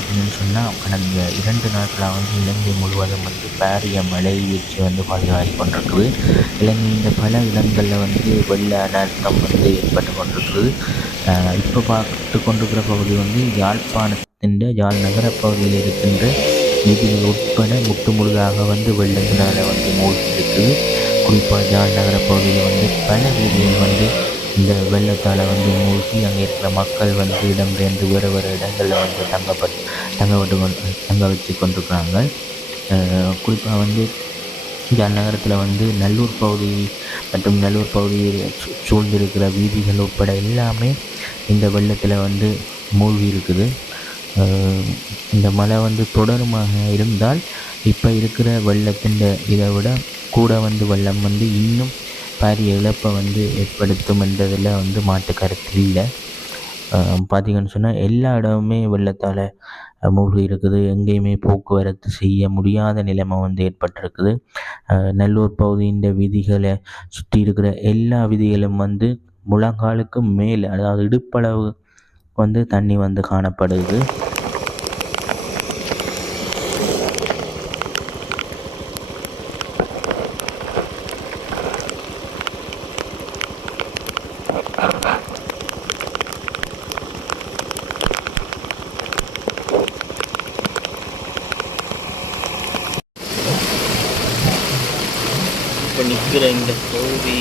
பார்த்தீங்கன்னு சொன்னால் கடந்த 2 நாட்களாக வந்து இலங்கை முழுவதும் வந்து பாரிய மழை வீழ்ச்சி வந்து பதிவாகி கொண்டிருக்குது. இலங்கையின் பல இடங்களில் வந்து வெள்ள அனர்த்தம் வந்து ஏற்பட்டு கொண்டிருக்குது. இப்போ பார்த்து கொண்டிருக்கிற பகுதி வந்து யாழ் நகர பகுதியில் இருக்கின்ற வீதிகள் உட்பட முழுதாக வந்து வெள்ளத்தினால் வந்து மூழ்கி இருக்குது. குறிப்பாக யாழ் நகர பகுதியில் வந்து பல வீதிகள் வந்து இந்த வெள்ளத்தால் வந்து மூழ்கி அங்கே இருக்கிற மக்கள் வந்து இடம்பெயர்ந்து வேறு வேறு இடங்களில் வந்து தங்க வச்சு கொண்டிருக்கிறாங்க. குறிப்பாக வந்து யாழ் நகரத்தில் வந்து நல்லூர் பகுதி மற்றும் நல்லூர் பகுதியில் சூழ்ந்திருக்கிற வீதிகள் உட்பட எல்லாமே இந்த வெள்ளத்தில் வந்து மூழ்கி இருக்குது. இந்த மழை வந்து தொடருமாக இருந்தால் இப்போ இருக்கிற வெள்ளத்தின் இதை விட கூட வந்து வெள்ளம் வந்து இன்னும் பாரிய இழப்பை வந்து ஏற்படுத்தும் என்றதில் வந்து மாற்று கருத்து இல்லை. பார்த்திங்கன்னு சொன்னால் எல்லா இடமுமே வெள்ளத்தால் மூழ்கி இருக்குது. எங்கேயுமே போக்குவரத்து செய்ய முடியாத நிலைமை வந்து ஏற்பட்டிருக்குது. நல்லூர் பகுதியின் வீதிகளை சுற்றி இருக்கிற எல்லா வீதிகளும் வந்து முழங்காலுக்கு மேல், அதாவது இடுப்பளவு வந்து தண்ணி வந்து காணப்படுது. இப்போ நிற்கிற இந்த பகுதி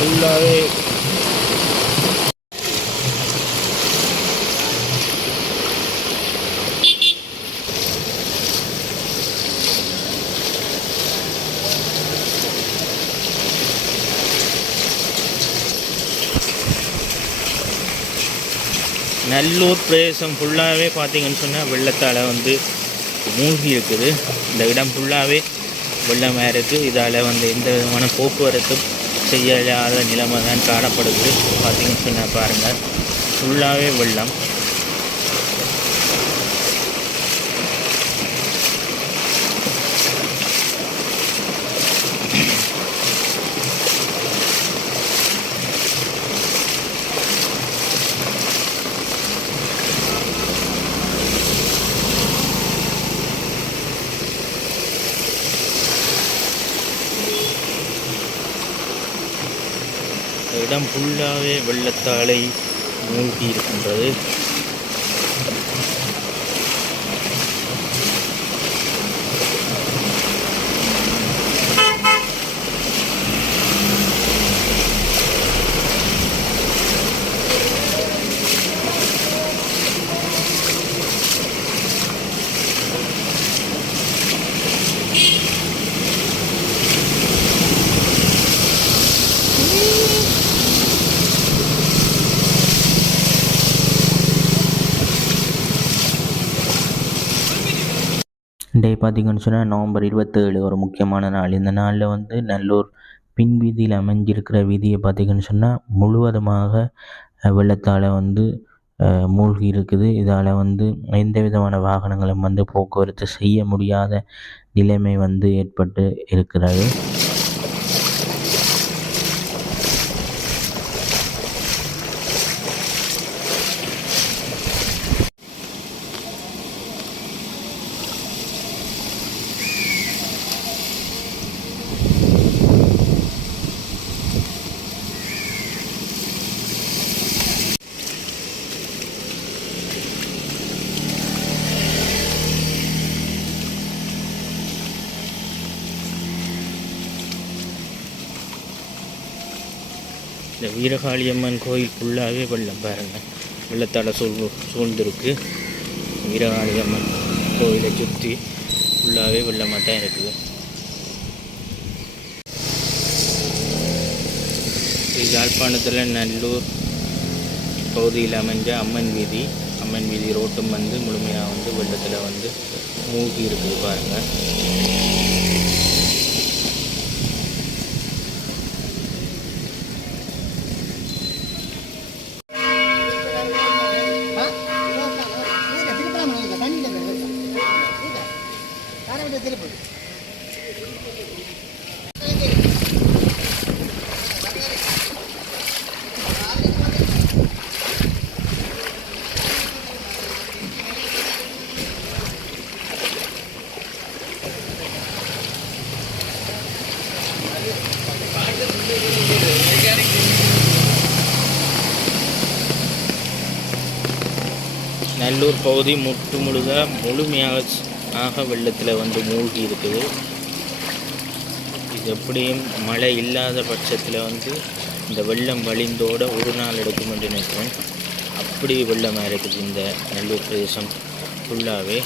ஃபுல்லாகவே நல்லூர் பிரதேசம் ஃபுல்லாகவே பார்த்திங்கன்னு சொன்னால் வெள்ளத்தால் வந்து மூழ்கி இருக்குது. இந்த இடம் ஃபுல்லாகவே வெள்ளமாக இருக்குது. இதால் வந்து எந்த விதமான போக்குவரத்தும் செய்யாத நிலைமை தான் காணப்படுது. பார்த்திங்கன்னு சொன்னால் பாருங்கள், ஃபுல்லாகவே வெள்ளம். இடம் ஃபுல்லாகவே வெள்ளத்தாலை மூழ்கி இருக்கின்றது. இன்றைய பார்த்திங்கன்னு சொன்னால் நவம்பர் 27 ஒரு முக்கியமான நாள். இந்த நாளில் வந்து நல்லூர் பின் வீதியில் அமைஞ்சிருக்கிற வீதியை பார்த்திங்கன்னு சொன்னால் முழுவதுமாக வெள்ளத்தால் வந்து மூழ்கி இருக்குது. இதால் வந்து எந்த விதமான வாகனங்களும் வந்து போக்குவரத்து செய்ய முடியாத நிலைமை வந்து ஏற்பட்டு இருக்கிறது. இந்த வீரகாளியம்மன் கோயில் ஃபுல்லாகவே வெள்ளம் பாருங்கள், வெள்ளத்தால் சூழ்ந்திருக்கு. வீரகாளியம்மன் கோயிலை சுற்றி ஃபுல்லாகவே வெள்ளமாக தான் இருக்குது. யாழ்ப்பாணத்தில் நல்லூர் பகுதியில் அமைஞ்ச அம்மன் வீதி ரோட்டும் முழுமையாக வெள்ளத்தில் மூழ்கி இருக்குது பாருங்கள். நல்லூர் பகுதி முழுமையாக வெள்ளத்தில் மூழ்கி இருக்குது. இது எப்படியும் மழை இல்லாத பட்சத்தில் இந்த வெள்ளம் வழிந்தோட ஒரு நாள் எடுக்கும் என்று நினைக்கிறேன். அப்படி வெள்ளமாக இருக்குது இந்த நல்லூர் பிரதேசம் ஃபுல்லாகவே.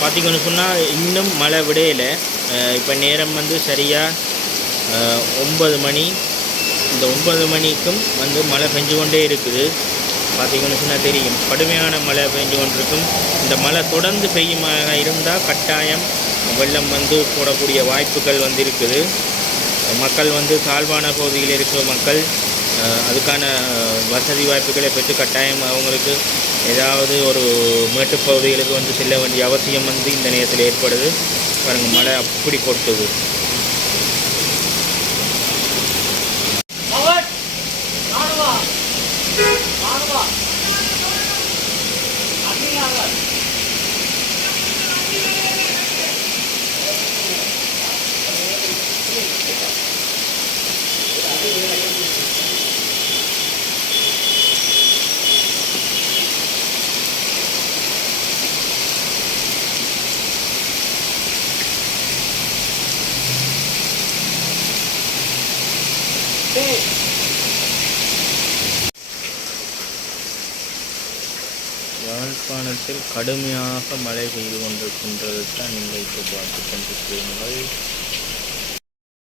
பார்த்திங்கன்னு சொன்னால் இன்னும் மழை விடையில். இப்போ நேரம் சரியாக 9 மணி. இந்த 9 மணிக்கும் மழை பெஞ்சு கொண்டே இருக்குது. பார்த்திங்கன்னு சொன்னால் தெரியும், கடுமையான மழை பெஞ்சு கொண்டிருக்கும். இந்த மழை தொடர்ந்து பெய்யுமாக இருந்தால் கட்டாயம் வெள்ளம் போடக்கூடிய வாய்ப்புகள் இருக்குது. மக்கள் தாழ்வான பகுதியில் இருக்கிற மக்கள் அதுக்கான வசதி வாய்ப்புகளை பெற்று கட்டாயம் அவங்களுக்கு ஏதாவது ஒரு மேட்டுப்பகுதிகளுக்கு செல்ல வேண்டிய அவசியம் இந்த நேரத்தில் ஏற்படுது. பாருங்கள், மழை அப்படி கொட்டுது. யாழ்ப்பாணத்தில் கடுமையாக மழை பெய்து கொண்டிருக்கின்றது தான் நீங்கள் இப்போ பார்த்து கொண்டிருக்கிறீர்கள்.